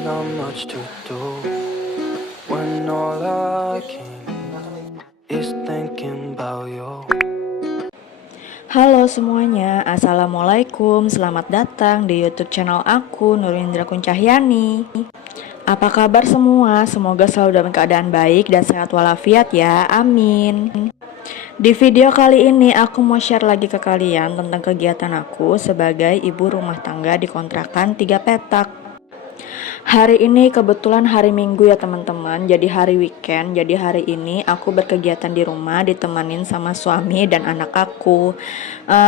not much to do when all I can is thinking about you. Halo semuanya, Assalamualaikum. Selamat datang di YouTube channel aku, Nurindra Kuncahyani. Apa kabar semua? Semoga selalu dalam keadaan baik dan sehat walafiat ya. Amin. Di video kali ini aku mau share lagi ke kalian tentang kegiatan aku sebagai ibu rumah tangga di kontrakan 3 petak. Hari ini kebetulan hari Minggu ya teman-teman, jadi hari weekend. Jadi hari ini aku berkegiatan di rumah ditemanin sama suami dan anak aku.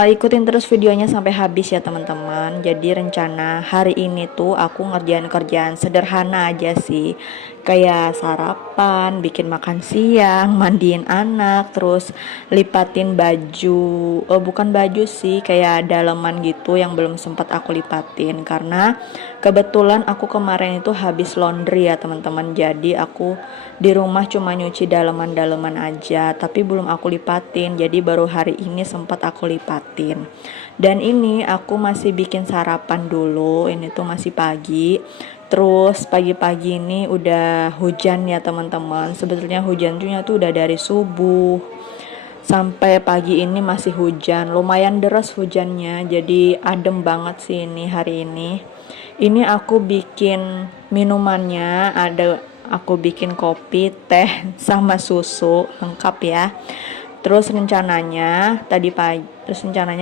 Ikutin terus videonya sampai habis ya teman-teman. Jadi rencana hari ini tuh aku ngerjain kerjaan sederhana aja sih, kayak sarapan, bikin makan siang, mandiin anak, terus lipatin baju. Bukan baju sih, kayak daleman gitu yang belum sempat aku lipatin karena kebetulan aku kemarin itu habis laundry ya teman-teman. Jadi aku di rumah cuma nyuci daleman-daleman aja, tapi belum aku lipatin. Jadi baru hari ini sempat aku lipatin. Dan ini aku masih bikin sarapan dulu. Ini tuh masih pagi. Terus pagi-pagi ini udah hujan ya teman-teman. Sebetulnya hujannya tuh udah dari subuh sampai pagi ini masih hujan. Lumayan deras hujannya. Jadi adem banget sih ini hari ini. Ini aku bikin minumannya, aku bikin kopi, teh, sama susu lengkap ya. Terus rencananya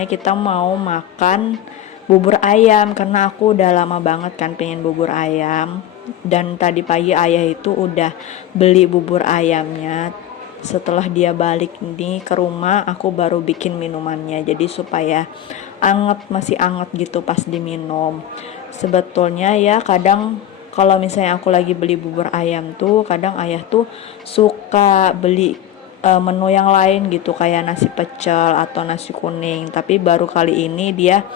kita mau makan bubur ayam karena aku udah lama banget kan pengen bubur ayam. Dan tadi pagi ayah itu udah beli bubur ayamnya. Setelah dia balik nih ke rumah, aku baru bikin minumannya. Jadi supaya masih anget gitu pas diminum. Sebetulnya ya kadang kalau misalnya aku lagi beli bubur ayam tuh, kadang ayah tuh suka beli menu yang lain gitu, kayak nasi pecel atau nasi kuning. Tapi baru kali ini dia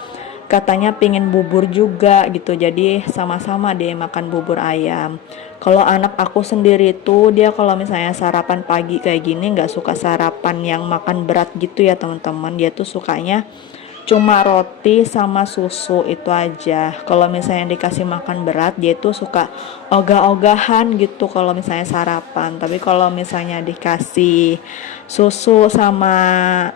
katanya pingin bubur juga gitu, jadi sama-sama deh makan bubur ayam. Kalau anak aku sendiri tuh dia kalau misalnya sarapan pagi kayak gini nggak suka sarapan yang makan berat gitu ya teman-teman. Dia tuh sukanya cuma roti sama susu itu aja. Kalau misalnya dikasih makan berat dia tuh suka ogah-ogahan gitu kalau misalnya sarapan. Tapi kalau misalnya dikasih susu sama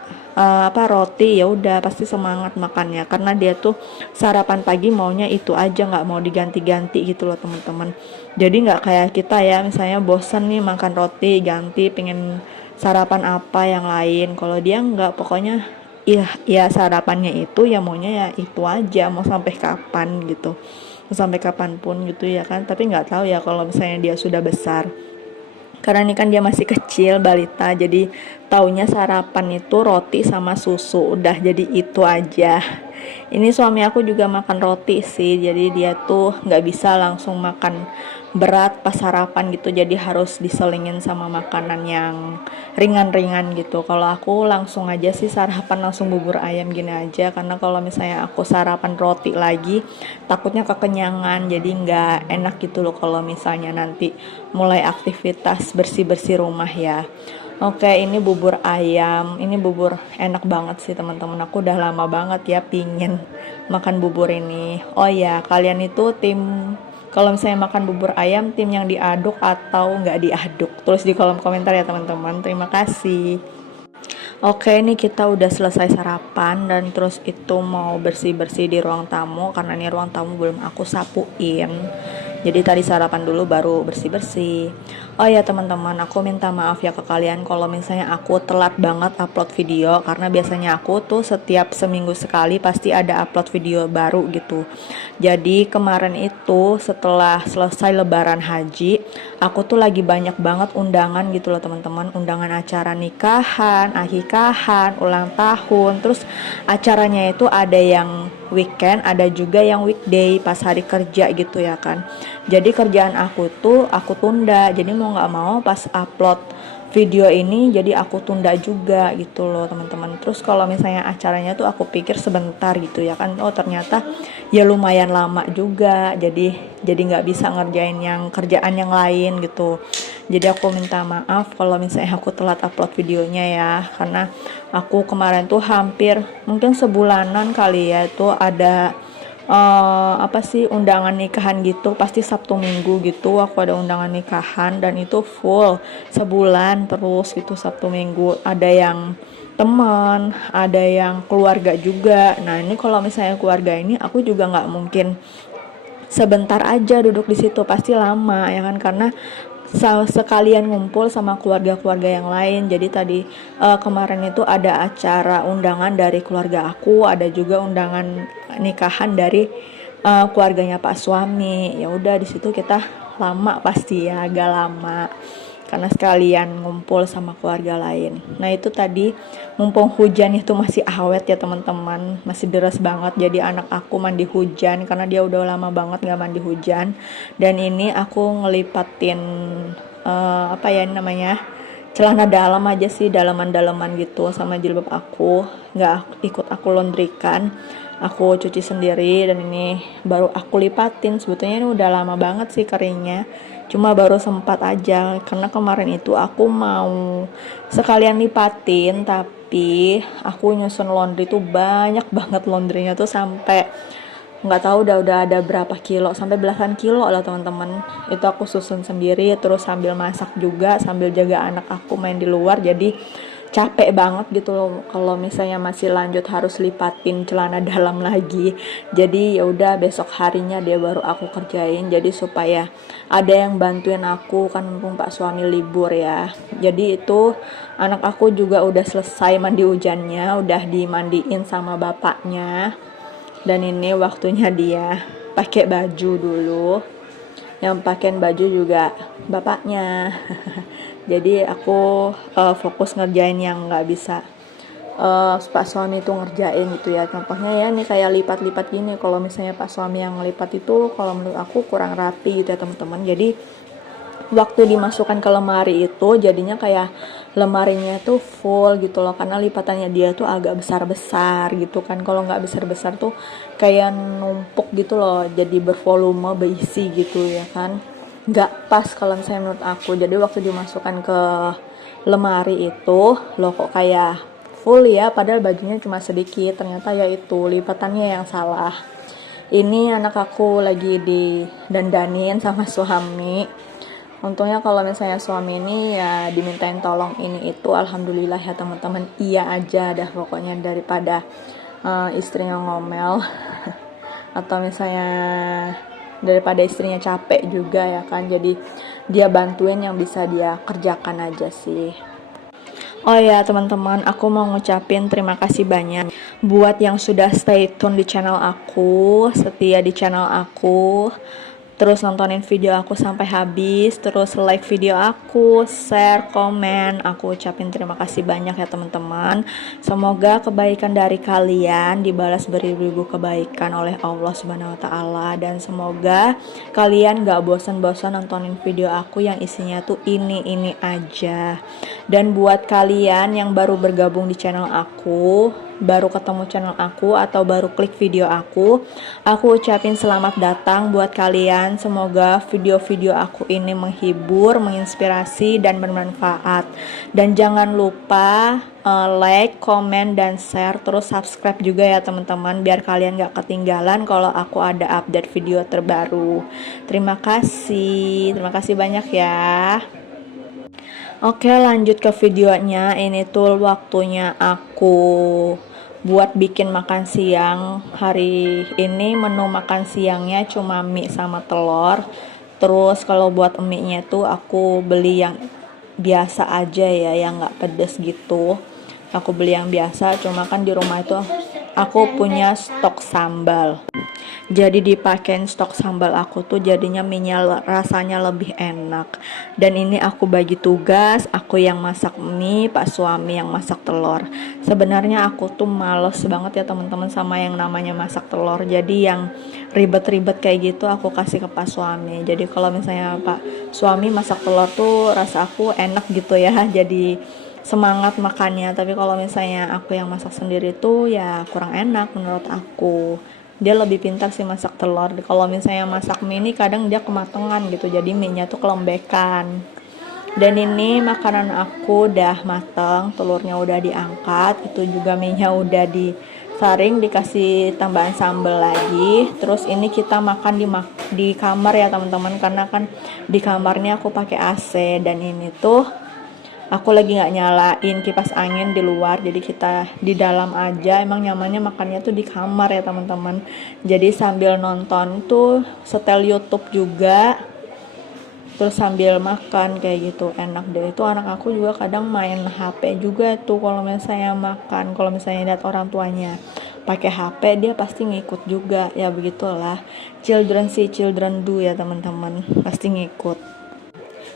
roti, ya udah pasti semangat makannya karena dia tuh sarapan pagi maunya itu aja, nggak mau diganti-ganti gitu loh teman-teman. Jadi nggak kayak kita ya, misalnya bosan nih makan roti ganti pengen sarapan apa yang lain. Kalau dia nggak, pokoknya ya sarapannya itu ya maunya ya itu aja, mau sampai kapan gitu, mau sampai kapanpun gitu ya kan. Tapi nggak tahu ya kalau misalnya dia sudah besar, karena ini kan dia masih kecil balita, jadi taunya sarapan itu roti sama susu, udah jadi itu aja. Ini suami aku juga makan roti sih, jadi dia tuh nggak bisa langsung makan berat pas sarapan gitu, jadi harus diselingin sama makanan yang ringan-ringan gitu. Kalau aku langsung aja sih sarapan langsung bubur ayam gini aja, karena kalau misalnya aku sarapan roti lagi takutnya kekenyangan, jadi nggak enak gitu loh kalau misalnya nanti mulai aktivitas bersih-bersih rumah ya. Oke, ini bubur ayam. Ini bubur enak banget sih teman-teman. Aku udah lama banget ya pingin makan bubur ini. Oh ya, kalian itu tim kalau misalnya makan bubur ayam tim yang diaduk atau nggak diaduk? Tulis di kolom komentar ya teman-teman. Terima kasih. Oke, ini kita udah selesai sarapan dan terus itu mau bersih-bersih di ruang tamu karena ini ruang tamu belum aku sapuin. Jadi tadi sarapan dulu baru bersih-bersih. Oh ya teman-teman, aku minta maaf ya ke kalian kalau misalnya aku telat banget upload video, karena biasanya aku tuh setiap seminggu sekali pasti ada upload video baru gitu. Jadi kemarin itu setelah selesai lebaran haji, aku tuh lagi banyak banget undangan gitu loh teman-teman. Undangan acara nikahan, akikahan, ulang tahun. Terus acaranya itu ada yang weekend, ada juga yang weekday pas hari kerja gitu ya kan. Jadi kerjaan aku tuh aku tunda, jadi mau nggak mau pas upload video ini jadi aku tunda juga gitu loh teman-teman. Terus kalau misalnya acaranya tuh aku pikir sebentar gitu ya kan, oh ternyata ya lumayan lama juga, jadi nggak bisa ngerjain yang kerjaan yang lain gitu. Jadi aku minta maaf kalau misalnya aku telat upload videonya ya, karena aku kemarin tuh hampir mungkin sebulanan kali ya itu ada apa sih, undangan nikahan gitu, pasti Sabtu Minggu gitu aku ada undangan nikahan, dan itu full sebulan terus gitu, Sabtu Minggu. Ada yang teman, ada yang keluarga juga. Nah ini kalau misalnya keluarga ini aku juga nggak mungkin sebentar aja duduk di situ, pasti lama ya kan, karena sekalian ngumpul sama keluarga-keluarga yang lain. Jadi tadi kemarin itu ada acara undangan dari keluarga aku, ada juga undangan nikahan dari keluarganya Pak suami. Ya udah di situ kita lama, pasti ya agak lama karena sekalian ngumpul sama keluarga lain. Nah itu tadi mumpung hujan itu masih awet ya teman-teman, masih deras banget, jadi anak aku mandi hujan karena dia udah lama banget gak mandi hujan. Dan ini aku ngelipatin apa ya namanya, celana dalam aja sih, dalaman-dalaman gitu sama jilbab aku, nggak ikut aku laundrykan, aku cuci sendiri. Dan ini baru aku lipatin, sebetulnya ini udah lama banget sih keringnya, cuma baru sempat aja karena kemarin itu aku mau sekalian lipatin, tapi aku nyusun laundry tuh banyak banget, laundrynya tuh sampai nggak tahu udah ada berapa kilo, sampai belasan kilo lah teman-teman. Itu aku susun sendiri, terus sambil masak juga, sambil jaga anak aku main di luar, jadi capek banget gitu loh kalau misalnya masih lanjut harus lipatin celana dalam lagi. Jadi ya udah besok harinya dia baru aku kerjain, jadi supaya ada yang bantuin aku kan, mumpung Pak suami libur ya. Jadi itu anak aku juga udah selesai mandi hujannya, udah dimandiin sama bapaknya. Dan ini waktunya dia pakai baju dulu, yang pakaiin baju juga bapaknya. Jadi aku fokus ngerjain yang nggak bisa Pak suami itu ngerjain gitu ya. Contohnya ya nih kayak lipat-lipat gini, kalau misalnya Pak suami yang ngelipat itu kalau menurut aku kurang rapi gitu ya teman-teman. Jadi waktu dimasukkan ke lemari itu jadinya kayak lemarinya itu full gitu loh, karena lipatannya dia tuh agak besar-besar gitu kan. Kalau nggak besar-besar tuh kayak numpuk gitu loh, jadi bervolume, berisi gitu ya kan, nggak pas kalau misalnya menurut aku. Jadi waktu dimasukkan ke lemari itu loh kok kayak full ya, padahal bajunya cuma sedikit, ternyata ya itu lipatannya yang salah. Ini anak aku lagi didandanin sama suami. Untungnya kalau misalnya suami ini ya dimintain tolong ini itu, alhamdulillah ya teman-teman, iya aja dah pokoknya, daripada istrinya ngomel atau misalnya daripada istrinya capek juga ya kan. Jadi dia bantuin yang bisa dia kerjakan aja sih. Oh ya teman-teman, aku mau ngucapin terima kasih banyak buat yang sudah stay tune di channel aku, setia di channel aku, terus nontonin video aku sampai habis, terus like video aku, share, komen. Aku ucapin terima kasih banyak ya teman-teman. Semoga kebaikan dari kalian dibalas beribu-ribu kebaikan oleh Allah Subhanahu wa taala, dan semoga kalian gak bosan-bosan nontonin video aku yang isinya tuh ini aja. Dan buat kalian yang baru bergabung di channel aku, baru ketemu channel aku atau baru klik video aku ucapin selamat datang buat kalian. Semoga video-video aku ini menghibur, menginspirasi, dan bermanfaat. Dan jangan lupa like, komen, dan share, terus subscribe juga ya teman-teman, biar kalian gak ketinggalan kalau aku ada update video terbaru. Terima kasih banyak ya. Oke, lanjut ke videonya. Ini tuh waktunya aku buat bikin makan siang. Hari ini menu makan siangnya cuma mie sama telur. Terus kalau buat mie-nya tuh aku beli yang biasa aja ya, yang gak pedes gitu. Aku beli yang biasa, cuma kan di rumah itu aku punya stok sambal. Jadi dipakein stok sambal aku tuh jadinya mie-nya rasanya lebih enak. Dan ini aku bagi tugas, aku yang masak mie, Pak suami yang masak telur. Sebenarnya aku tuh males banget ya teman-teman sama yang namanya masak telur. Jadi yang ribet-ribet kayak gitu aku kasih ke Pak suami. Jadi kalau misalnya Pak suami masak telur tuh rasa aku enak gitu ya. Jadi semangat makannya. Tapi kalau misalnya aku yang masak sendiri tuh ya kurang enak menurut aku. Dia lebih pintar sih masak telur. Kalau misalnya masak mie ini kadang dia kematangan gitu, jadi mie-nya tuh kelembekan. Dan ini makanan aku udah mateng, telurnya udah diangkat, itu juga mie-nya udah saring, dikasih tambahan sambal lagi. Terus ini kita makan di kamar ya teman-teman, karena kan di kamarnya aku pakai AC, dan ini tuh aku lagi nggak nyalain kipas angin di luar, jadi kita di dalam aja. Emang nyamannya makannya tuh di kamar ya teman-teman. Jadi sambil nonton tuh setel YouTube juga, terus sambil makan kayak gitu, enak deh. Itu anak aku juga kadang main HP juga tuh kalau misalnya makan. Kalau misalnya lihat orang tuanya pakai HP, dia pasti ngikut juga. Ya begitulah, children see children do ya teman-teman, pasti ngikut.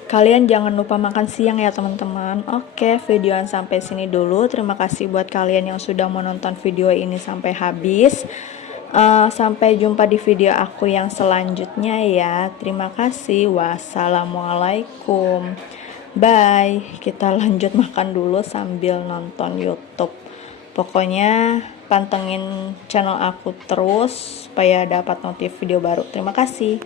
Kalian jangan lupa makan siang ya teman-teman. Oke, videoan sampai sini dulu. Terima kasih buat kalian yang sudah menonton video ini sampai habis. Sampai jumpa di video aku yang selanjutnya ya. Terima kasih. Wassalamualaikum. Bye. Kita lanjut makan dulu sambil nonton YouTube. Pokoknya pantengin channel aku terus supaya dapat notif video baru. Terima kasih.